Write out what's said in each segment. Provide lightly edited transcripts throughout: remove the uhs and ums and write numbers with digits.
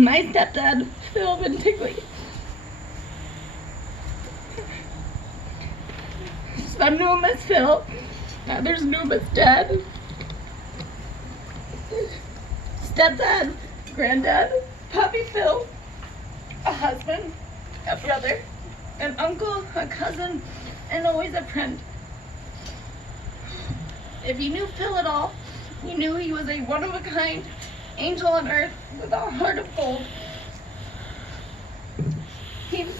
My stepdad, Phil Vintigley. Some knew him as Phil, others knew him as Dad. Stepdad, granddad, Poppy Phil, a husband, a brother, an uncle, a cousin, and always a friend. If you knew Phil at all, you knew he was a one-of-a-kind angel on earth with a heart of gold. He was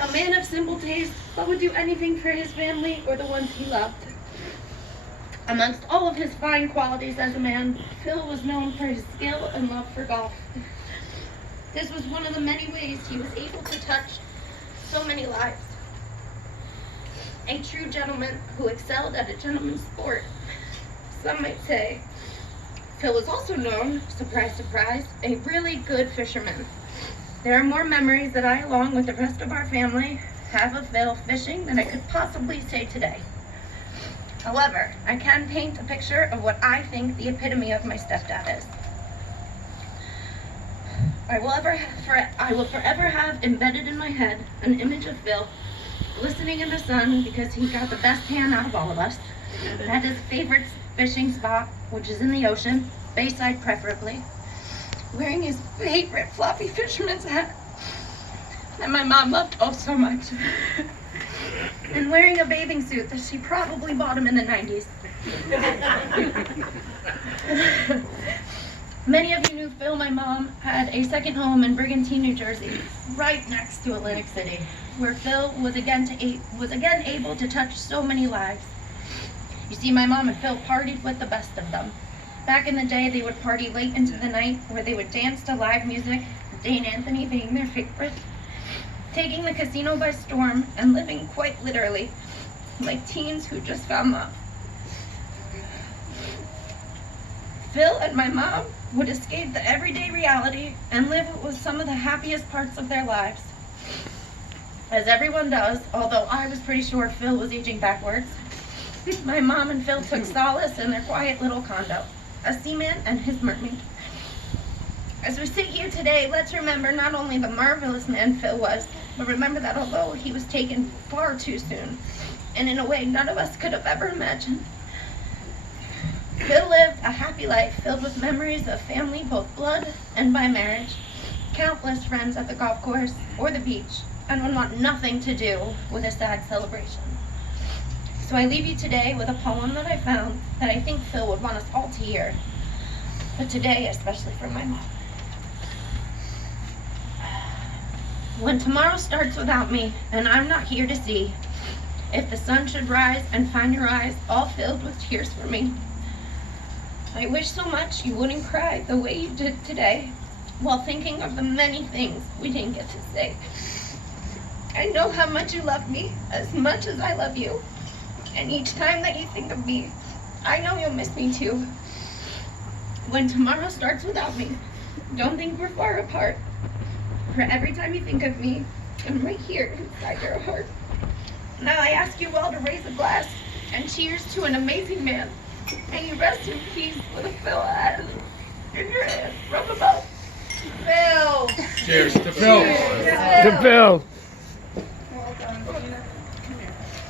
a man of simple taste, but would do anything for his family or the ones he loved. Amongst all of his fine qualities as a man, Phil was known for his skill and love for golf. This was one of the many ways he was able to touch so many lives. A true gentleman who excelled at a gentleman's sport, some might say. Phil was also known, surprise, surprise, a really good fisherman. There are more memories that I, along with the rest of our family, have of Phil fishing than I could possibly say today. However, I can paint a picture of what I think the epitome of my stepdad is. I will forever have embedded in my head an image of Phil glistening in the sun because he got the best tan out of all of us, at his favorite fishing spot, which is in the ocean, bayside preferably, wearing his favorite floppy fisherman's hat that my mom loved oh so much, and wearing a bathing suit that she probably bought him in the 90s. Many of you knew Phil, my mom, had a second home in Brigantine, New Jersey, right next to Atlantic City, where Phil was again able to touch so many lives. You see, my mom and Phil partied with the best of them. Back in the day, they would party late into the night, where they would dance to live music, Dane Anthony being their favorite, taking the casino by storm and living quite literally like teens who just found love. Phil and my mom would escape the everyday reality and live what was some of the happiest parts of their lives. As everyone does, although I was pretty sure Phil was aging backwards, my mom and Phil took solace in their quiet little condo, a seaman and his mermaid. As we sit here today, let's remember not only the marvelous man Phil was, but remember that although he was taken far too soon, and in a way none of us could have ever imagined, Phil lived a happy life filled with memories of family, both blood and by marriage, countless friends at the golf course or the beach, and would want nothing to do with a sad celebration. So I leave you today with a poem that I found that I think Phil would want us all to hear, but today especially for my mom. When tomorrow starts without me, and I'm not here to see, if the sun should rise and find your eyes all filled with tears for me, I wish so much you wouldn't cry the way you did today, while thinking of the many things we didn't get to say. I know how much you love me, as much as I love you, and each time that you think of me, I know you'll miss me too. When tomorrow starts without me, don't think we're far apart, for every time you think of me, I'm right here inside your heart. Now I ask you all to raise a glass and cheers to an amazing man. May you rest in peace with a Phil hat in your hand from above. Phil! Cheers to Phil! To Phil!